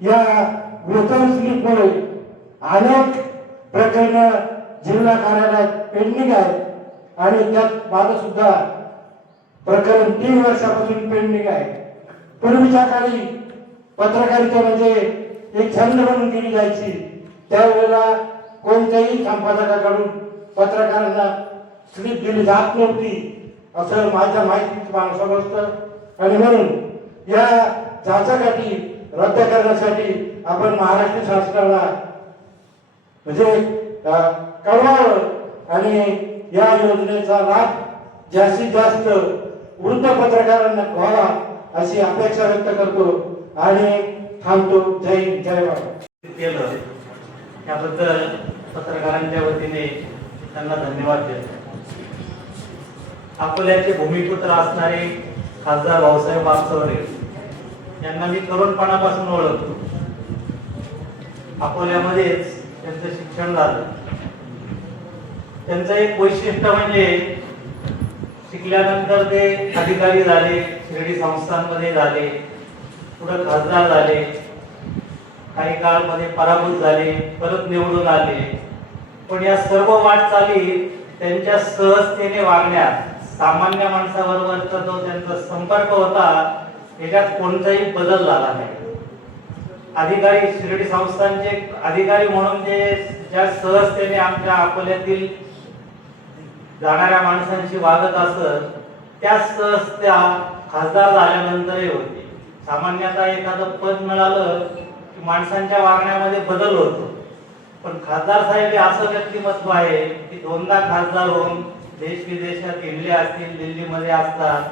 या वेतन स्लिपमुळे अनेक प्रकरण जिल्हा कार्यालयात पेंडिंग आहेत आणि त्यात माझं सुद्धा प्रकरण 3 वर्षापासून पेंडिंग आहे. पूर्वीच्या काळी पत्रकारिता म्हणजे एक छंद म्हणून केली जायची. त्यावेळेला कोणत्याही संपादकाकडून पत्रकारांना स्लिप दिली जात नव्हती असं माझ्या माहितीत मला समजतं. आणि म्हणून या जाचाखाटी रद्द करण्यासाठी आपण महाराष्ट्र शासनाला म्हणजे कळवावं आणि या योजनेचा लाभ जास्तीत जास्त वृत्त पत्रकारांना व्हावा अशी अपेक्षा व्यक्त करतो आणि थांबतो. जय हिंद, जय भारत. केलं त्याबद्दल पत्रकारांच्या वतीने त्यांना धन्यवाद देतो. अकोल्याचे भूमिपुत्र असणारे खासदार भाऊसाहेब वागचौरे यांना मी तरुणपणापासून ओळखतो. अकोल्यामध्येच त्यांचं शिक्षण झालं. त्यांचं एक वैशिष्ट्य म्हणजे शिकल्यानंतर ते अधिकारी झाले, शिर्डी संस्थांमध्ये झाले, पुढे खासदार झाले, काही काळामध्ये पराभूत झाले, परत निवडून आले. पण या सर्व वाटचाली त्यांच्या सहजतेने वागण्यात, सामान्य माणसाबरोबरचा जो त्यांचा संपर्क होता याच्यात कोणताही बदल झाला नाही. अधिकारी, शिर्डी संस्थांचे अधिकारी म्हणून ते ज्या सहजतेने आमच्या अकोल्यातील जाणाऱ्या माणसांशी वागत असत, त्या सहजता खासदार झाल्यानंतरही होती. सामान्यतः एखादं पद मिळालं की माणसांच्या वागण्यामध्ये बदल होतो, पण खासदार साहेब हे असं व्यक्तिमत्व आहे की 2दा खासदार होऊन देश विदेशात हिंडले असतील, दिल्लीमध्ये असतात,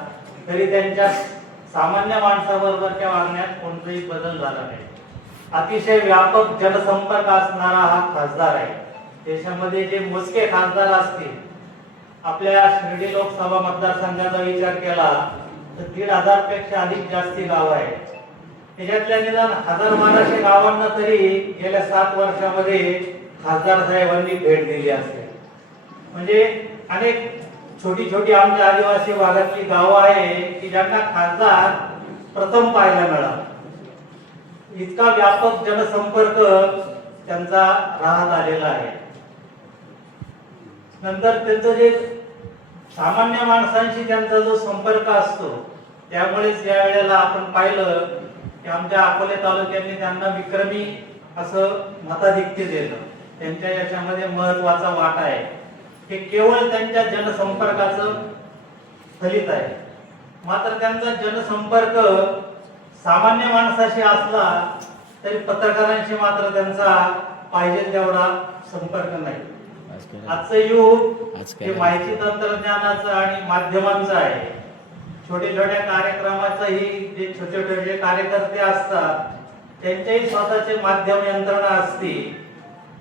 तरी त्यांच्या सामान्य माणसाबरोबरच्या वागण्यात कोणताही बदल झाला नाही. अतिशय व्यापक जनसंपर्क असणारा हा खासदार आहे. देशामध्ये जे मोजके खासदार असतील, आपल्या शिर्डी लोकसभा मतदारसंघाचा विचार केला तर 1,500 पेक्षा अधिक जास्ती गाव आहेत. त्याच्यातल्या निदान 1000-1200 गावांना तरी गेल्या 7 वर्षामध्ये खासदार साहेबांनी भेट दिली असेल. म्हणजे अनेक छोटी छोटी आमच्या आदिवासी भागातली गावं आहे की ज्यांना खासदार प्रथम पाहायला मिळाला. इतका व्यापक जनसंपर्क त्यांचा राहत आलेला आहे. नंतर त्यांचं जे सामान्य माणसांशी त्यांचा जो संपर्क असतो, त्यामुळेच या वेळेला आपण पाहिलं की आमच्या अकोले तालुक्याने त्यांना विक्रमी असं मताधिक्य दिलं. त्यांच्या याच्यामध्ये महत्वाचा वाटा आहे. हे केवळ त्यांच्या जनसंपर्काचं फलित आहे. मात्र त्यांचा जनसंपर्क सामान्य माणसाशी असला तरी पत्रकारांशी मात्र त्यांचा पाहिजे तेवढा संपर्क नाही. आजचं युग हे माहिती तंत्रज्ञानाचं आणि माध्यमांचं आहे. छोटे छोट्या कार्यक्रमाचंही जे छोटे छोटे कार्यकर्ते असतात त्यांच्याही स्वतःचे माध्यम यंत्रणा असते,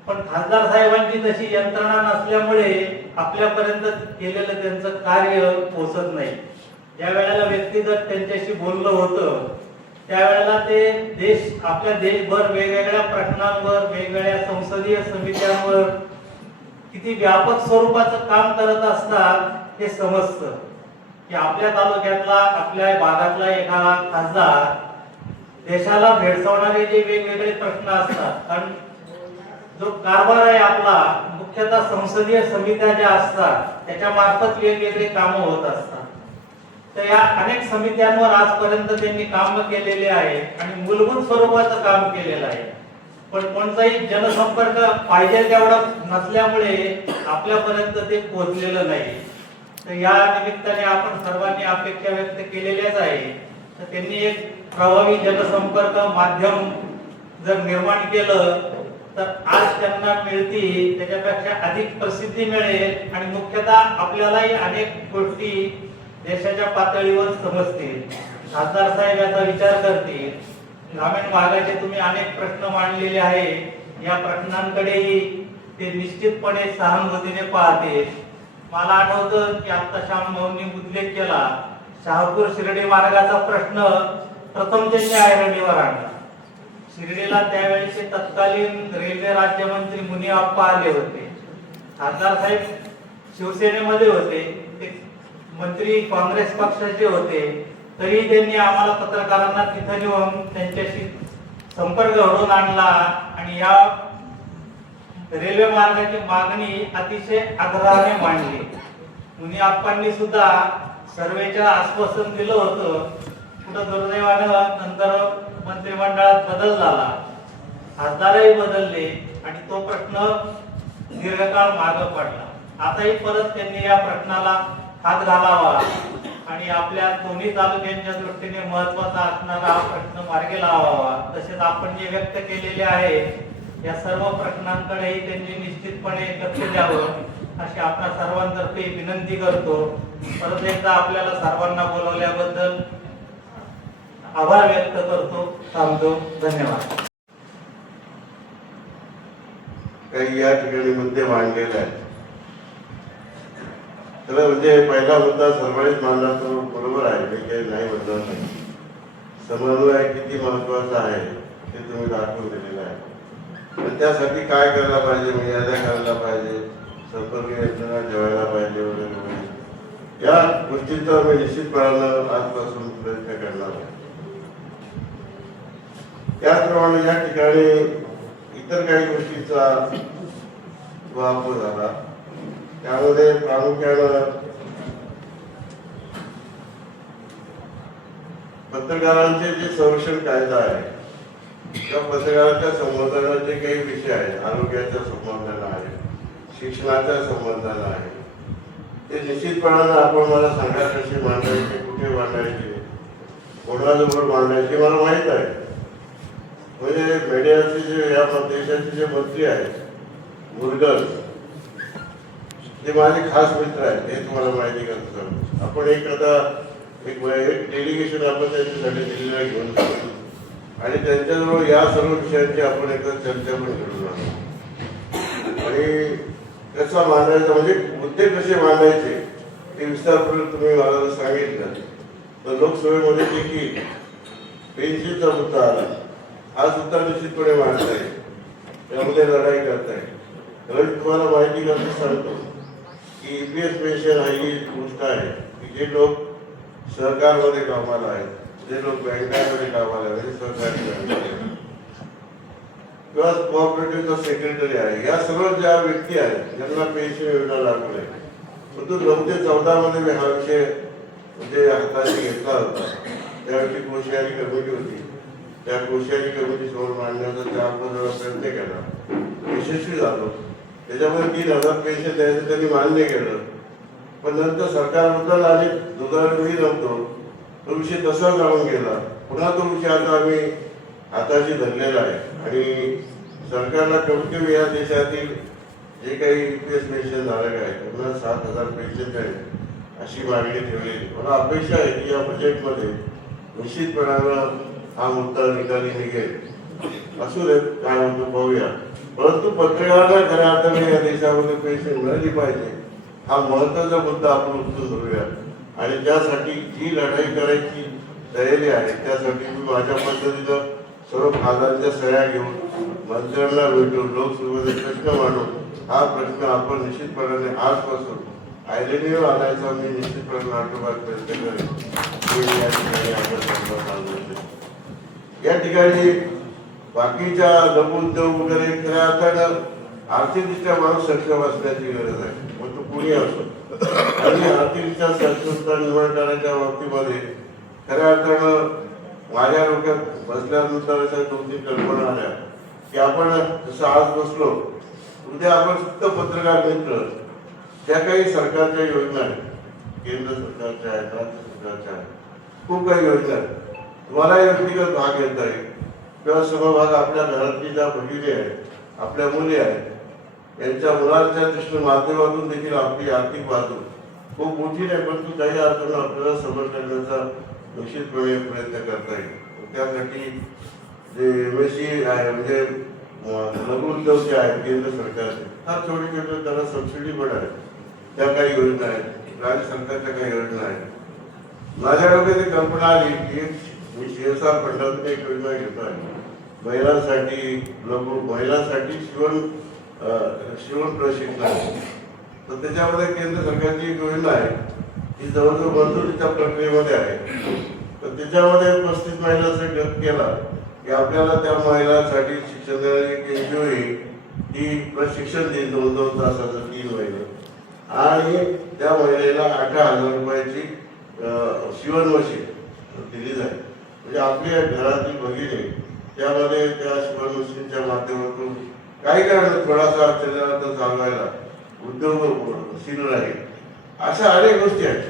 पण खासदार साहेबांची तशी यंत्रणा नसल्यामुळे आपल्यापर्यंत केलेलं त्यांचं कार्य पोहोचत नाही. ज्या वेळेला व्यक्तिगत त्यांच्याशी बोललं होतं त्यावेळेला ते आपल्या देशभर वेगवेगळ्या प्रश्नांवर, वेगवेगळ्या संसदीय समित्यांवर किती व्यापक स्वरूपाचं काम करत असतात हे समजतं. की आपल्या तालुक्यातला, आपल्या भागातला एखादा खासदार देशाला भेडसावणारे जे वेगवेगळे प्रश्न असतात, कारण जो कारभार आहे आपला मुख्यतः संसदीय समित्या ज्या असतात त्याच्या मार्फत वेगवेगळे कामं होत असतात. तर या अनेक समित्यांवर आजपर्यंत त्यांनी काम केलेले आहे आणि मूलभूत स्वरूपाचं काम केलेलं आहे. पण कोणताही जनसंपर्क पाहिजे तेवढा नसल्यामुळे आपल्यापर्यंत ते पोहोचलेलं नाही. तर या निमित्ताने आपण सर्वांनी अपेक्षा व्यक्त केलेल्याच आहे. तर त्यांनी एक प्रभावी जनसंपर्क माध्यम जर निर्माण केलं तर आज त्यांना मिळती त्याच्यापेक्षा अधिक प्रसिद्धी मिळेल आणि मुख्यतः आपल्यालाही अनेक गोष्टी देशाच्या पातळीवर समजतील. खासदार साहेब याचा विचार करतील. ग्रामीण भागाचे तुम्ही अनेक प्रश्न मांडलेले आहे, या प्रश्नांकडेही ते निश्चितपणे सहानुभूतीने पाहतील. मला आठवतं की आता श्याम भाऊंनी उल्लेख केला, शहापूर शिर्डी मार्गाचा प्रश्न प्रथम त्यांनी ऐरणीवर आणला. शिर्डीला त्यावेळेचे तत्कालीन रेल्वे राज्यमंत्री मुनिअप्पा आले होते. खासदार साहेब शिवसेनेमध्ये होते, ते मंत्री काँग्रेस पक्षाचे होते, तरी त्यांनी आम्हाला पत्रकारांना तिथं नेऊन त्यांच्याशी संपर्क घडवून आणला आणि या रेल्वे मार्गाची मागणी अतिशय आग्रहाने मांडली. मुनिअप्पांनी सुद्धा सर्वेचं आश्वासन दिलं होतं. कुठं दुर्दैवानं नंतर मंत्रिमंडळात बदल झाला, खासदारही बदलले आणि तो प्रश्न दीर्घकाळ मागं पडला. आताही परत त्यांनी या प्रश्नाला हात घालावा आणि आपल्या दोन्ही तालुक्यांच्या दृष्टीने महत्वाचा असणारा हा प्रश्न मार्गी लावावा. तसेच आपण जे व्यक्त केलेले आहे या सर्व प्रश्नांकडेही त्यांनी निश्चितपणे लक्ष द्यावं अशी आपल्या सर्वांतर्फे विनंती करतो. परत एकदा आपल्याला सर्वांना बोलवल्याबद्दल आभार व्यक्त करतो. थांबतो. धन्यवाद. काही या ठिकाणी मुद्दे मांडलेले आहेत. तर म्हणजे पहिला मुद्दा सर्वांनीच मांडला तो बरोबर आहे, मी काही नाही म्हणणार नाही. समन्वय किती महत्वाचा आहे ते तुम्ही दाखवून दिलेलं आहे. पण त्यासाठी काय करायला पाहिजे, मर्यादा करायला पाहिजे, संपर्क यंत्रणा ठेवायला पाहिजे वगैरे वगैरे या गोष्टींचा मी निश्चितपणानं आजपासून प्रयत्न करणार आहे. त्याचप्रमाणे या ठिकाणी इतर काही गोष्टीचा वापर झाला. त्यामध्ये प्रामुख्यानं पत्रकारांचे जे संरक्षण कायदा आहे किंवा पत्रकारांच्या संवर्धनाचे काही विषय आहेत, आरोग्याच्या संबंधानं आहे, शिक्षणाच्या संबंधानं आहे, ते निश्चितपणानं आपण मला सांगा कशी मांडायची, कुठे मांडायची, कोणाजवळ मांडायची मला माहीत आहे. म्हणजे मीडियाचे जे या देशाचे जे मंत्री आहेत मुरगल, ते माझे खास मित्र आहेत, हे तुम्हाला माहिती करतो. आपण एक डेलिगेशन आपण त्यांच्यासाठी दिलेलं घेऊन जातो आणि त्यांच्याजवळ या सर्व विषयांची आपण एकदा चर्चा पण करून आलो आणि कसा मांडायचा म्हणजे मुद्दे कसे मांडायचे ते विस्तारपूर्वक तुम्ही मला सांगितलं. तर लोकसभेमध्ये देखील पेन्शनचा मुद्दा आला, हा सुद्धा निश्चितपणे मांडता येईल, त्यामध्ये लढाई करता येईल. कारण तुम्हाला माहिती करता सांगतो की EPS पेन्शन ही गोष्ट आहे की जे लोक सहकारमध्ये कामाला आहेत, जे लोक बँकांमध्ये कामाला आहेत, सहकारी बँक किंवा कोऑपरेटिव्हचा सेक्रेटरी आहे, या सर्व ज्या व्यक्ती आहेत ज्यांना पेन्शन योजना लागू आहे. परंतु 9 ते 14 मध्ये मी हा विषय म्हणजे हाताशी घेतला होता. त्यावेळी कोश्यारी कमिटी होती, त्या कोश्यारी कमिटी समोर मांडण्याचा 4-5 वेळा प्रयत्न केला, यशस्वी झालो. त्याच्यामध्ये 3,000 पेन्शन द्यायचं त्यांनी मान्य केलं. पण नंतर सरकारबद्दल आणि दुधाळी नव्हतो, तो विषय तसा जाऊन गेला. पुन्हा तो विषय आता आम्ही हाताशी धरलेला आहे आणि सरकारला कमीत कमी या देशातील जे काही EPS पेन्शन धारक आहेत त्यांना 7,000 पेन्शन द्यावी अशी मागणी ठेवलेली. मला अपेक्षा आहे की या बजेटमध्ये निश्चितपणानं हा मुद्दा निकाली निघेल. असू देत, काय होतं पाहूया. परंतु पत्रकारांना खऱ्या अर्थाने या देशामध्ये पेन्शन मिळाली पाहिजे, हा महत्वाचा मुद्दा आपण उचलून धरूया आणि त्यासाठी जी लढाई करायची तयारी आहे त्यासाठी मी माझ्या पद्धतीनं सर्व खासदारांच्या सह्या घेऊन मंत्र्यांना भेटून लोकसभेमध्ये प्रश्न मांडून हा प्रश्न आपण निश्चितपणाने आजपासून आयडेंटिटीवर आणायचा मी निश्चितपणे नाटोबात प्रयत्न करेन. या ठिकाणी आपण सांगू. या ठिकाणी बाकीच्या लघु उद्योग वगैरे खऱ्या अर्थानं आर्थिकदृष्ट्या माणूस सक्षम असण्याची गरज आहे, मग तो कुणी असो. आणि आर्थिकदृष्ट्या सक्षमता निर्माण करण्याच्या बाबतीमध्ये खऱ्या अर्थानं माझ्या डोक्यात बसल्यानंतर अशा 2-3 कल्पना आल्या की आपण जसं आज बसलो, उद्या आपण फक्त पत्रकार मित्र ज्या काही सरकारच्या योजना आहेत, केंद्र सरकारच्या आहेत, राज्य सरकारच्या आहेत, खूप काही योजना आहेत, तुम्हाला व्यक्तिगत भाग घेता येईल किंवा समभाग आपल्या घरातली ज्या भगिनी आहेत, आपल्या मुली आहेत, यांच्या मुलांच्या दृष्टीने माध्यमातून देखील आपली आर्थिक बाजू खूप मोठी नाही, परंतु काही अर्थानं आपल्याला समोर करण्याचा निश्चितपणे प्रयत्न करता येईल. त्यासाठी जे MSE आहे म्हणजे लघु उद्योग जे आहेत केंद्र सरकारचे, हा छोटे छोटे त्याला सबसिडी पण आहे. त्या काही योजना आहेत, राज्य सरकारच्या काही योजना आहेत. माझ्या डोक्यात एक कल्पना आली की मी CSR फंडातून एक योजना घेतोय महिलांसाठी, महिलांसाठी शिवण प्रशिक्षण. तर त्याच्यामध्ये केंद्र सरकारची एक योजना आहे ती जवळजवळ मंजुरीच्या प्रक्रियेमध्ये आहे. तर त्याच्यामध्ये 35 महिलांसाठी गट केला की आपल्याला त्या महिलांसाठी शिक्षण देणारी एक NGO आहे ती प्रशिक्षण देईल 2-2 तासाचं 3 महिने, आणि त्या महिलेला 18,000 रुपयाची शिवण मशीन दिली जाईल. म्हणजे आपल्या घरातील भगिनी त्यामध्ये त्या शिवण मशीनच्या माध्यमातून काही कारण थोडासा चलन चालवायला उद्योग सुरू राहील. अशा अनेक गोष्टी आहेत.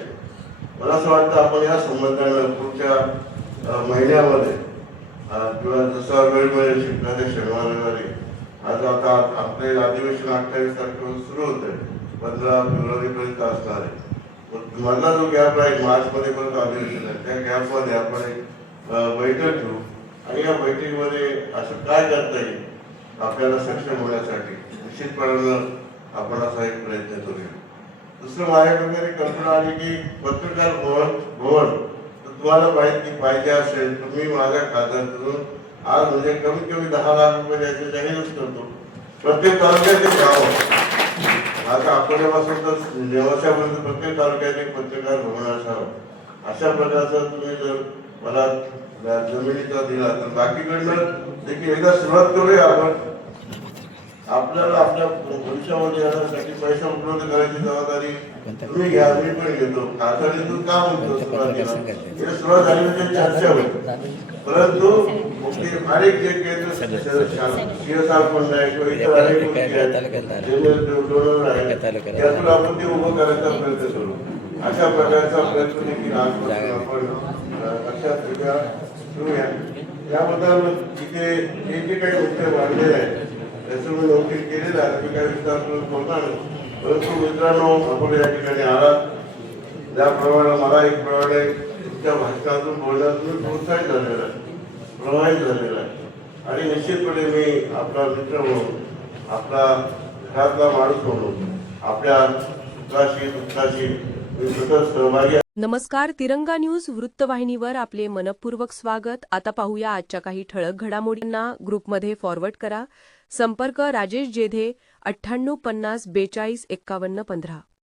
मला असं वाटतं आपण या संबंधानं पुढच्या महिन्यामध्ये किंवा जसा वेळ मिळेल शिकणारे शनिवार रविवारी, आज आता आपले अधिवेशन 28 तारखेपासून सुरू होत आहे, 15 फेब्रुवारीपर्यंत असणार आहे. मधला जो गॅप आहे मार्चमध्ये परत अधिवेशन आहे, त्या गॅपमध्ये आपण एक बैठक घेऊ आणि या बैठकीमध्ये असं काय करता येईल आपल्याला सक्षम होण्यासाठी निश्चितपणे आपण असा एक प्रयत्न करूया. दुसरं माझ्या डोक्यात कल्पना आली की पत्रकार भवन तुम्हाला माहिती पाहिजे असेल, तुम्ही माझ्या खात्यातून आज म्हणजे कमीत कमी 10 लाख रुपये द्यायचे जाहीरच करतो. प्रत्येक तालुक्यात एक गाव, आता अकोल्यापासून तर नेवाशापर्यंत प्रत्येक तालुक्यात एक पत्रकार भवन असावं. अशा प्रकारचं तुम्ही जर मला जमिनीचा दिला तर बाकीकडनं देखील एकदा सुरुवात करूया आपण. आपल्याला आपल्या भविष्यामध्ये येण्यासाठी पैसा उपलब्ध करायची जबाबदारी तुम्ही घ्या, मी पण घेतो. खासदारीतून का म्हणतो सुरुवातीला हे सुरुवात झाली म्हणजे चर्चा होईल. परंतु अनेक जे केंद्र CSR फंड आहे किंवा इतर अनेक गोष्टी आहेत, डोनर आहेत, त्यातून आपण ते उभं करायचा प्रयत्न करू. अशा प्रकारचा प्रयत्न देखील आजपासून आपण लक्षात ठेवूया करूया. याबद्दल इथे जे काही मुद्दे मांडलेले आहेत त्याचं मी नोटीस केलेलं आहे, मी काही विस्तार करून बोलणार नाही. परंतु मित्रांनो, आपण या ठिकाणी आलात त्याप्रमाणे मला एक प्रमाणे तुमच्या भाषणातून बोलण्यातून प्रोत्साहित झालेला आहे, प्रभावित झालेला आहे. आणि निश्चितपणे मी आपला मित्र म्हणून, आपला घरातला माणूस म्हणून आपल्या सुखाशी दुःखाशी मी सतत सहभागी. नमस्कार, तिरंगा न्यूज वृत्तवाहिनीवर आपले मनपूर्वक स्वागत. आता पाहूया आजच्या काही ठळक घडामोडींना. ग्रुपमध्ये फॉरवर्ड करा. संपर्क राजेश जेधे 98 50 42 51 15.